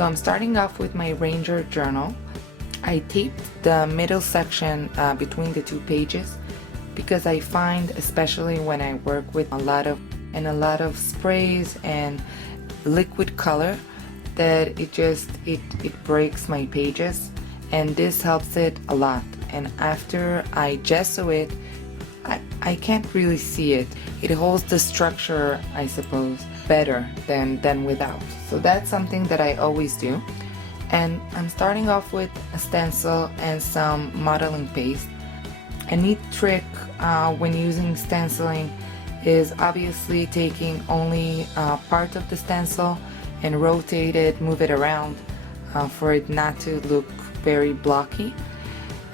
So I'm starting off with my Ranger journal. I taped the middle section between the two pages because I find, especially when I work with a lot of sprays and liquid color, that it breaks my pages, and this helps it a lot. And after I gesso it, I can't really see it. It holds the structure, I suppose, better than without. So that's something that I always do. And I'm starting off with a stencil and some modeling paste. A neat trick when using stenciling is obviously taking only part of the stencil and rotate it, move it around for it not to look very blocky.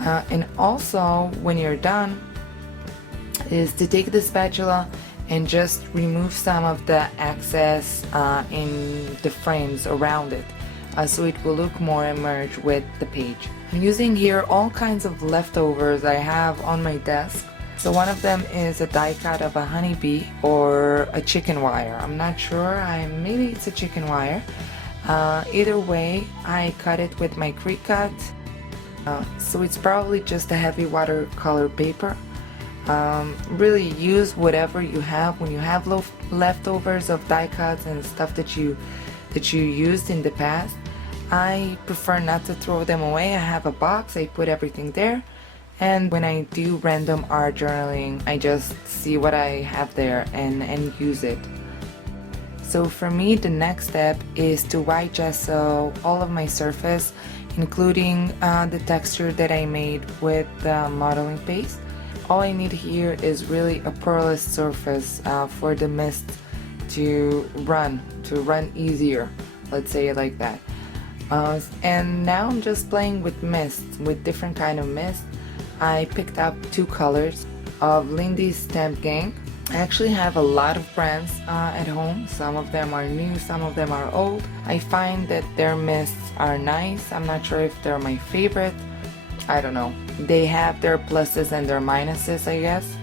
And also, when you're done, is to take the spatula and just remove some of the excess in the frames around it, so it will look more emerged with the page. I'm using here all kinds of leftovers I have on my desk. So one of them is a die cut of a honeybee or a chicken wire. I'm not sure, maybe it's a chicken wire. Either way, I cut it with my Cricut. So it's probably just a heavy watercolor paper. Really use whatever you have. When you have leftovers of die cuts and stuff that you used in the past, I prefer not to throw them away. I have a box, I put everything there, and when I do random art journaling, I just see what I have there and use it. So for me, the next step is to white gesso all of my surface, including the texture that I made with the modeling paste. All I need here is really a pearlescent surface for the mist to run easier, let's say it like that. And now I'm just playing with mist, with different kind of mist. I picked up two colors of Lindy's Stamp Gang. I actually have a lot of brands at home. Some of them are new, some of them are old. I find that their mists are nice. I'm not sure if they're my favorite. I don't know. They have their pluses and their minuses, I guess.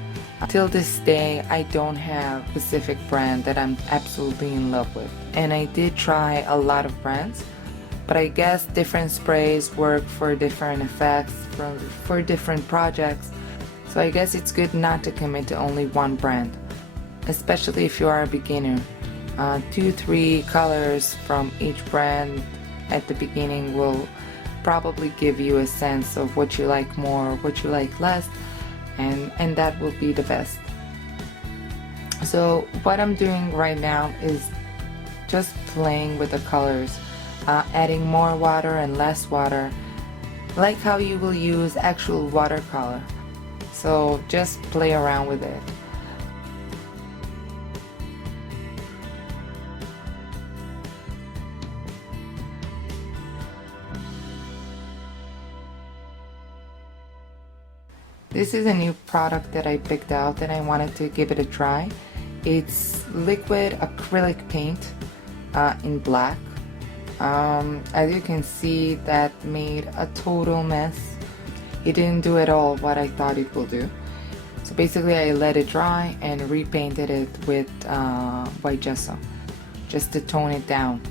Till this day, I don't have a specific brand that I'm absolutely in love with. And I did try a lot of brands, but I guess different sprays work for different effects, for different projects. So I guess it's good not to commit to only one brand, especially if you are a beginner. 2-3 colors from each brand at the beginning will probably give you a sense of what you like more, what you like less, and that will be the best. So what I'm doing right now is just playing with the colors, adding more water and less water, like how you will use actual watercolor. So just play around with it. This is a new product that I picked out and I wanted to give it a try. It's liquid acrylic paint in black. As you can see, that made a total mess. It didn't do at all what I thought it will do. So basically I let it dry and repainted it with white gesso just to tone it down.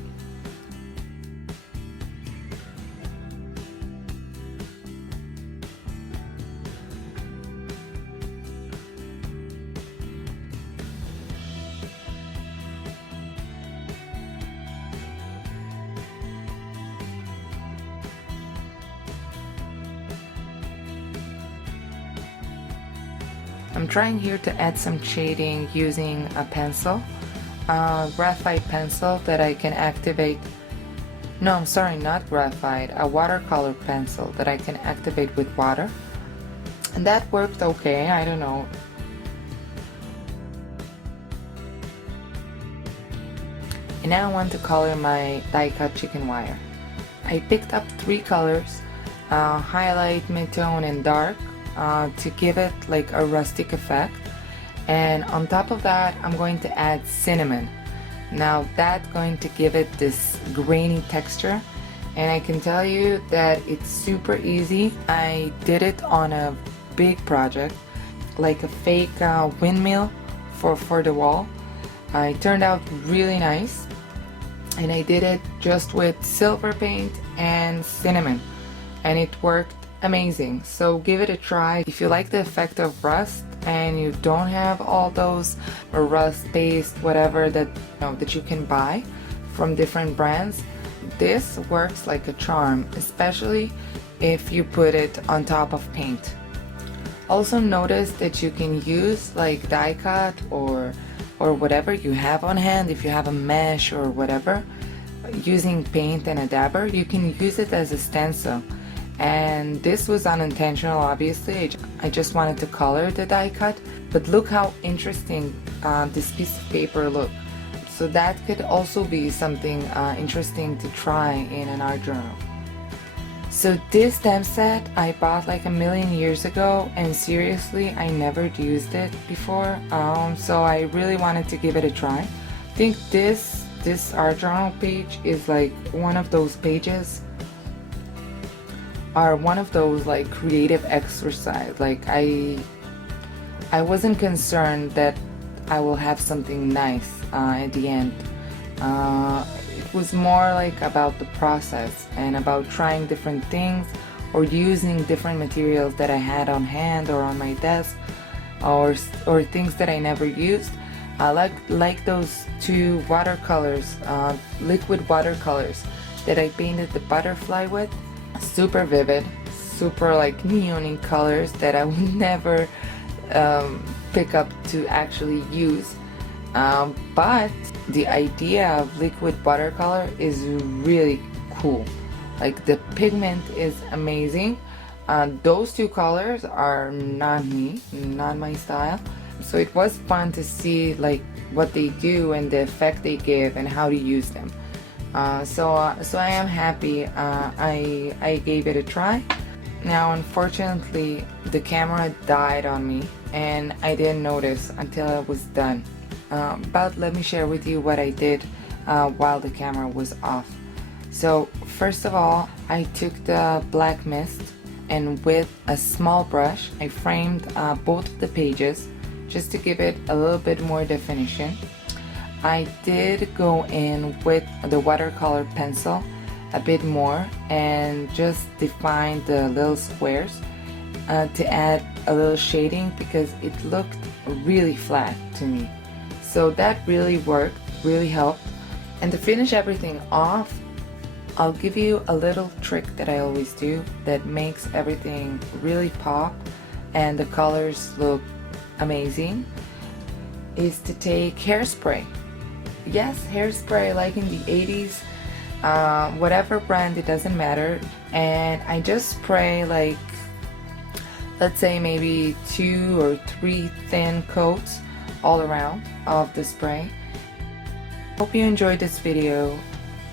I'm trying here to add some shading using a pencil, graphite pencil that I can activate. No, I'm sorry, not graphite, a watercolor pencil that I can activate with water. And that worked okay, I don't know. And now I want to color my die cut chicken wire. I picked up 3 colors, highlight, mid-tone, and dark. To give it like a rustic effect, and on top of that I'm going to add cinnamon. Now that's going to give it this grainy texture, and I can tell you that it's super easy. I did it on a big project, like a fake windmill for the wall. It turned out really nice. and I did it just with silver paint and cinnamon, and it worked amazing. So give it a try. If you like the effect of rust and you don't have all those rust paste, whatever that that you can buy from different brands, this works like a charm, especially if you put it on top of paint. Also notice that you can use like die cut or whatever you have on hand. If you have a mesh or whatever, using paint and a dabber, you can use it as a stencil. And this was unintentional, obviously. I just wanted to color the die cut, but look how interesting this piece of paper looked. So that could also be something interesting to try in an art journal. So this stamp set I bought like a million years ago, and seriously I never used it before, so I really wanted to give it a try. I think this art journal page is like one of those pages, or one of those like creative exercise. Like I wasn't concerned that I will have something nice at the end. It was more like about the process and about trying different things or using different materials that I had on hand or on my desk, or things that I never used. Like those two watercolors, liquid watercolors that I painted the butterfly with. Super vivid, super like neon colors that I would never pick up to actually use. But the idea of liquid watercolor is really cool. Like the pigment is amazing. Those two colors are not my style. So it was fun to see like what they do and the effect they give and how to use them. So I am happy I gave it a try. Now unfortunately the camera died on me and I didn't notice until I was done. But let me share with you what I did while the camera was off. So first of all, I took the black mist and with a small brush I framed both of the pages just to give it a little bit more definition. I did go in with the watercolor pencil a bit more and just define the little squares to add a little shading because it looked really flat to me. So that really worked, really helped. And to finish everything off, I'll give you a little trick that I always do that makes everything really pop and the colors look amazing, is to take hairspray. Yes, hairspray like in the 80s, whatever brand, it doesn't matter. And I just spray like, let's say maybe 2 or 3 thin coats all around of the spray. Hope you enjoyed this video.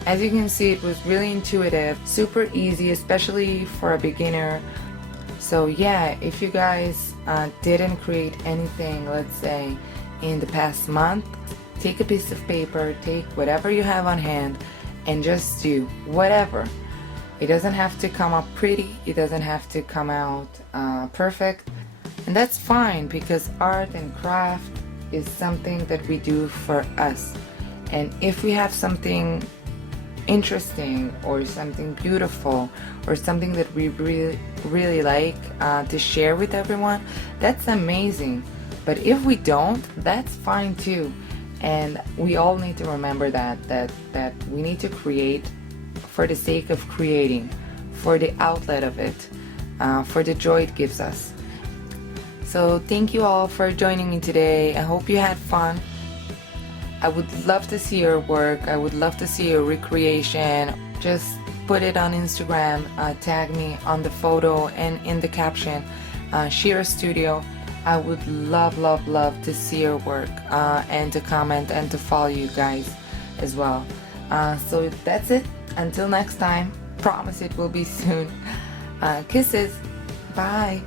As you can see, it was really intuitive, super easy, especially for a beginner. So yeah, if you guys didn't create anything, let's say in the past month, take a piece of paper, take whatever you have on hand and just do whatever. It doesn't have to come up pretty, it doesn't have to come out perfect, and that's fine because art and craft is something that we do for us. And if we have something interesting or something beautiful or something that we really like to share with everyone, that's amazing. But if we don't, that's fine too. And we all need to remember that we need to create for the sake of creating, for the outlet of it, for the joy it gives us. So thank you all for joining me today. I hope you had fun. I would love to see your work. I would love to see your recreation. Just put it on Instagram, tag me on the photo and in the caption, ShiraStudio. I would love to see your work and to comment and to follow you guys as well. So that's it. Until next time, promise it will be soon. Kisses. Bye.